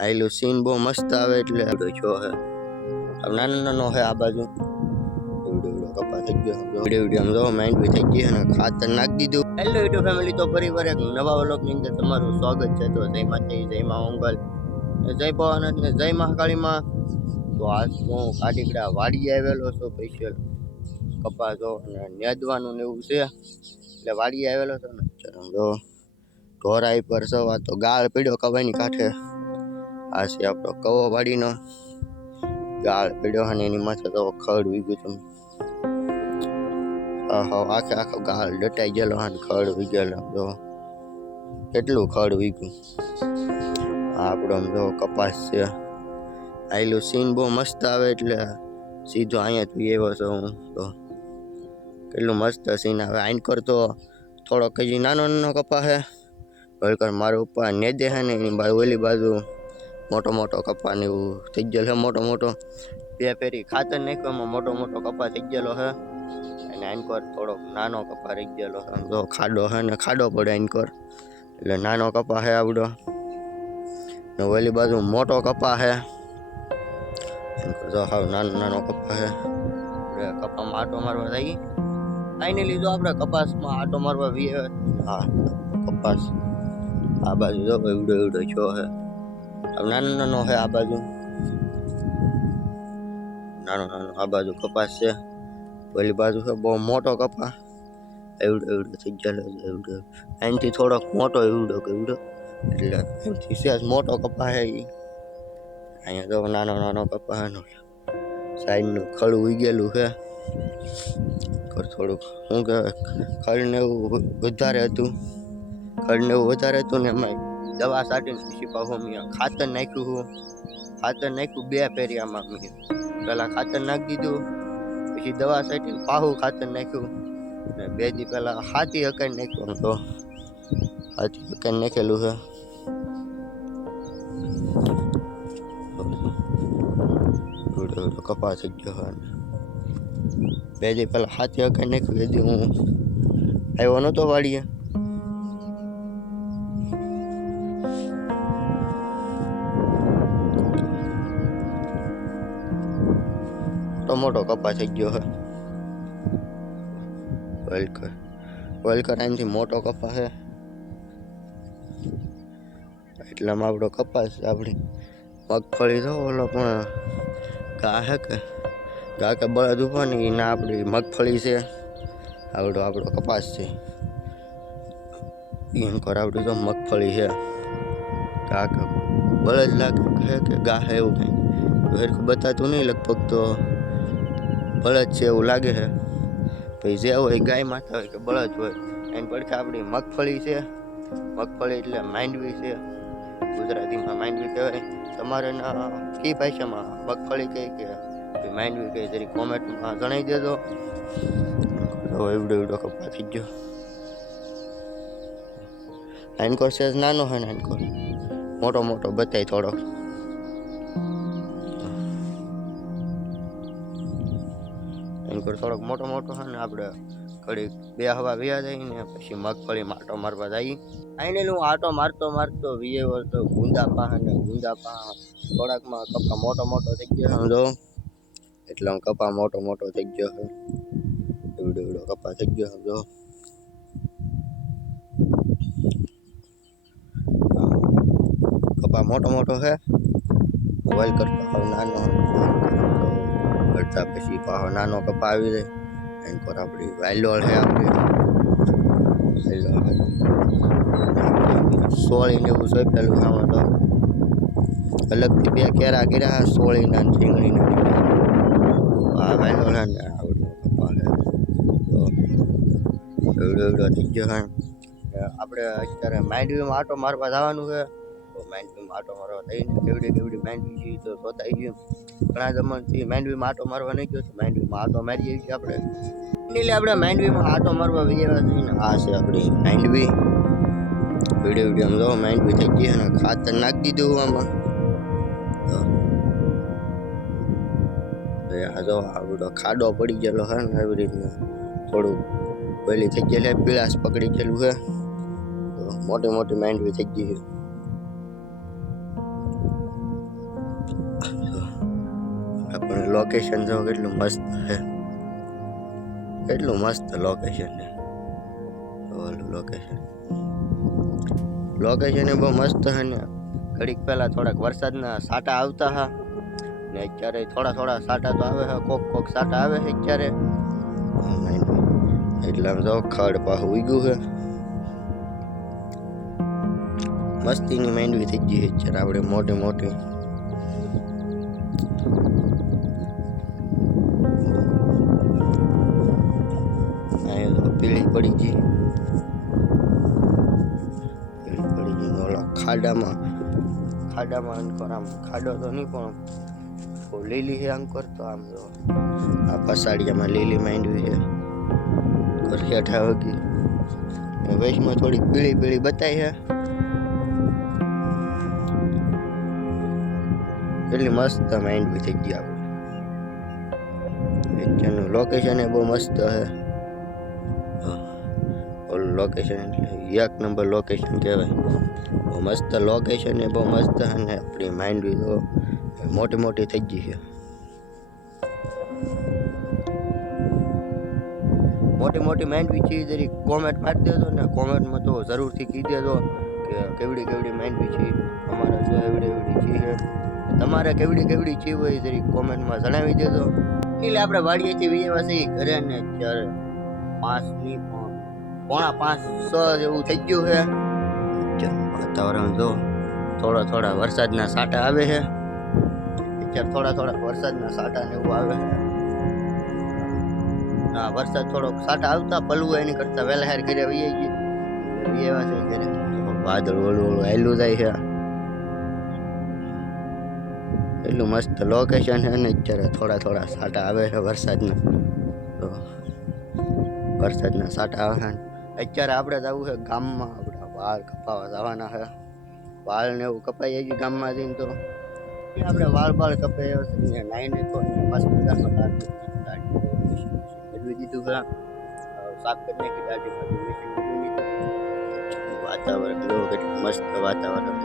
આયલું scene બહુ મસ્ત આવે એટલે જો હે નાનો નાનો હે આ બાજુ કપા થઈ ગયો વિડીયો જો માંડવી થઈ ગઈ અને ખાતર નાખી દીધું. હેલો યુટ્યુબ ફેમિલી, તો ફરીવાર એક નવા વ્લોગ ની અંદર તમારું સ્વાગત છે. તો જય માતાજી, જય માં ઓંગલ, જય ભવાનાથ ને જય મહાકાળીમાં. તો આજ તો હું કાટીકડા વાડી આવેલો છું સ્પેશિયલ કપા જો અને નેદવાનું ને એવું છે એટલે વાડી આવેલો છો ને જો ઢોરાઈ પર સવા તો ગાળ પીડ્યો કવાની કાંઠે. આ છે આપણો કવો વાડીનો ગાળ પીડ્યો અને એની માથે તો ખડ વીગ્યું તમે આખે આખો ગાળ ડટાઈ ગયેલો અને ખડ વીગેલો. જો કેટલું ખડ વીગ્યું. આપણો જો કપાસ છે. આયલું સીન બહુ મસ્ત આવે એટલે સીધો અહીંયા જ આવ્યો છું હું. તો કેટલું મસ્ત સીન આવે. આઈન કરતો થોડોક હજી નાનો નાનો કપા છે. વળકર મારા ઉપર નેદે છે ને એની બાજુ ઓલી બાજુ મોટો મોટો કપા ને એવું થઈ ગયેલો છે. મોટો મોટો બે ફેરી ખાતર નાખવામાં મોટો મોટો કપા થઈ ગયેલો છે. અને આઈનકોર થોડોક નાનો કપા રહી ગયેલો છે. જો ખાડો છે ને ખાડો પડે આઈનકોર એટલે નાનો કપા છે આવડો ને ઓલી બાજુ મોટો કપા છે. જો હાવ નાનો નાનો કપા છે. કપામાં આટો મારવા જઈએ આઈને લીધો આપણે કપાસમાં આટો મારવા વીએ. હા કપાસ આ બાજુ જો એવડો એવડો છો હે. નાનો નાનો હે આ બાજુ નાનો નાનો આ બાજુ કપાસ છે. ઓલી બાજુ છે બહુ મોટો કપા એવડો એવડો થઈ ગયેલો છે. એવડો અહીંથી થોડોક મોટો એવડો કેવડો એટલે અહીંથી સેજ મોટો કપા છે. અહીંયા તો નાનો નાનો કપા નો સાઈડનું ખડું ઉગેલું છે. થોડુંક શું કહેવાય ખડ ને એવું વધારે હતું. ખડ ને એવું વધારે હતું ને એમાં દવા છાંટીને પછી પાછું ખાતર નાખ્યું. ખાતર નાખ્યું બે ફેરિયામાં મેં પેલા ખાતર નાખી દીધું, પછી દવા છાંટીને પાછું ખાતર નાખ્યું ને બે દી પેલા હાથી હકાઈ નાખ્યું. તો હાથી હકાઈ નાખેલું છે. કપા થઈ ગયો હોય બે દી પેલા હાથી હકાઈ નાખ્યું. બે દી હું આવ્યો નતો વાડીએ. મોટો કપા થઈ ગયો છે. વલકર અહીંથી મોટો કપા છે એટલામાં આપણો કપાસ આપણી મગફળી થો ઓલો પણ ઘા હે કે ઘા કે બળદ ઉપાની ના આપણી મગફળી છે. આપણો કપાસ છે એમ કર આપણી તો મગફળી છે. ઘા કે બળદ લાગે છે કે ઘા હે એવું કંઈ હરખું બતાતું નહીં. લગભગ તો બળદ છે એવું લાગે છે. પછી જે હોય ગાય માતા હોય કે બળદ હોય એની પડખે આપણી મગફળી છે. મગફળી એટલે માંડવી છે. ગુજરાતીમાં માંડવી કહેવાય. તમારે ના કઈ ભાષામાં મગફળી કહે કે માંડવી કહે જરી કોમેન્ટમાં જણાવી દેજો. એવડો એવડો કપા થઈ ગયો. આઈનકોર સેજ નાનો હોય ને આઈનકોર મોટો મોટો બતાય થોડોક. આઈનકોર થોડોક મોટો મોટો હોય ને આપણે ઘડી બે હવા વ્યા જાય ને પછી મગફળીમાં આટો મારવા જઈએ. આઈને હું આટો મારતો મારતો વીએ તો ગુંદા પા ને ગુંદા પા થોડાકમાં કપા મોટો મોટો થઈ ગયો સમજો. એટલે કપા મોટો મોટો થઈ ગયો છે. એવડો એવડો કપા થઈ ગયો સમજો. કપા મોટો મોટો છે. મોબાઈલ કરતો હવે નાનો કરતા પછી પાછો નાનો કપા આવી જાય. એનકોર આપણી વાયલોળ છે. આપણી સોળીને એવું સોંપેલું આમાં તો અલગથી બે કેરા કર્યા સોળીના રીંગણીના. આ વાયલોળ છે ને આવડો કપા છે. તો એવડો એવડો થઈ ગયો છે. આપણે અત્યારે માંડવીમાં આટો મારવા જવાનું છે. તો માંડવીમાં આટો મારવા થઈને કેવડી કેવડી માંડવી છે તો જોતા ગયું. ઘણા જમાનથી માંડવીમાં આટો મારવા નહીં ગયો તો માંડવીમાં આટો મારીએ છીએ આપણે. એટલે આપણે માંડવીમાં આટો મારવા વિયેલા છીએ ને આ છે આપણી માંડવી. વિડીયો જો માંડવી થઈ ગઈ અને ખાતર નાખી દીધું આમાં. આ જો આવડો ખાડો પડી ગયેલો છે ને આવી રીતના થોડું પેલી થઈ ગયેલી પીળાશ પકડી ગયેલું છે. મોટી મોટી માંડવી થઈ ગઈ છે. લોકેશન જો કેટલું મસ્ત છે, કેટલું મસ્ત લોકેશન છે. લોકેશન એ બહુ મસ્ત છે ને. ઘડીક પહેલા થોડાક વરસાદના સાટા આવતા હા ને અત્યારે થોડા સાટા તો આવે છે, કોક સાટા આવે છે અત્યારે. એટલે આમ જો ખડ પાછું ઉગ્યું છે, મસ્તીની માંડવી થઈ ગઈ છે અત્યારે આપણે મોટી મોટી. પીળી પડી ગઈ ખાડામાં અંકર, આમ ખાડો તો નહીં પણ લીલી છે અંકર. તો આમ જો આ પસાડિયામાં લીલી માંડવી છે, હેઠા વગી વૈશમાં થોડી પીળી બતાવી છે. એટલી મસ્ત માંડવી થઈ ગઈ આપણે. અત્યારનું લોકેશન એ બહુ મસ્ત છે. લોકેશન એટલે એક નંબર લોકેશન કહેવાય. બહુ મસ્ત લોકેશન એ બહુ મસ્ત છે ને આપણી માંડવી તો મોટી થઈ ગઈ છે. મોટી માંડવી છે જરી કોમેન્ટ મારી દેજો ને. કોમેન્ટમાં તો જરૂરથી કહી દેજો કે કેવડી માંડવી છે અમારે. જો એવડી છે, તમારે કેવડી છે હોય જરી કોમેન્ટમાં જણાવી દેજો. એટલે આપણે વાડીએથી વિયેવા છીએ ઘરે ને અત્યારે 5:45 જેવું થઈ ગયું છે. વાતાવરણ જો થોડા વરસાદના સાટા આવે છે અત્યારે. થોડા વરસાદના સાટા ને એવું આવે છે. વરસાદ થોડોક સાટા આવતા પલવું એની કરતા વહેલા હાર ઘરે વિયેવા છે ઘરે. વાદળ ઓળું હાલ્યું જાય છે. એટલું મસ્ત લોકેશન છે ને અત્યારે. થોડા સાટા આવે છે વરસાદના. તો વરસાદના સાટા આવે છે. અત્યારે આપણે જવું છે ગામમાં, આપણા વાળ કપાવા જવાના છે. વાળ ને એવું કપાઈ જાય ગામમાં જઈને. તો આપણે વાળ કપાઈ નાઈને તો મસ્ત મજાનો મેળવી દીધું છે. સાફ કરી નાખી દાઢી. વાતાવરણ જો કેટલું મસ્ત વાતાવરણ,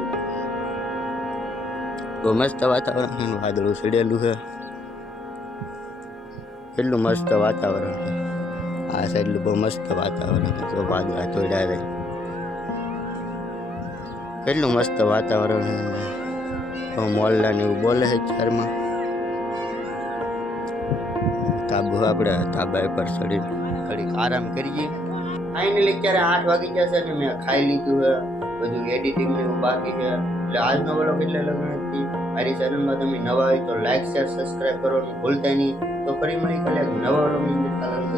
બહુ મસ્ત વાતાવરણ. વાદળું ચડેલું છે, કેટલું મસ્ત વાતાવરણ છે. આ સાઈડ બહુ મસ્ત વાતાવરણ છે. જો વાદળા તોડ્યા છે, કેટલું મસ્ત વાતાવરણ છે. મોલ્લા ને એવું બોલે છે ચારમાં. આપણે ધાબા પર ચડી ઘડીક આરામ કરીએ. ફાઇનલી અત્યારે 8 વાગી જશે ને મેં ખાઈ લીધું છે. બધું એડિટિંગ ને એવું બાકી છે. એટલે આજનો વ્લોગ એટલે લગ્ન હતી. મારી ચેનલમાં તમે નવા હોય તો લાઈક શેર સબસ્ક્રાઈબ કરવાનું ભૂલતા નહીં. તો ફરી મળી કાલે નવા વ્લોગની અંદર.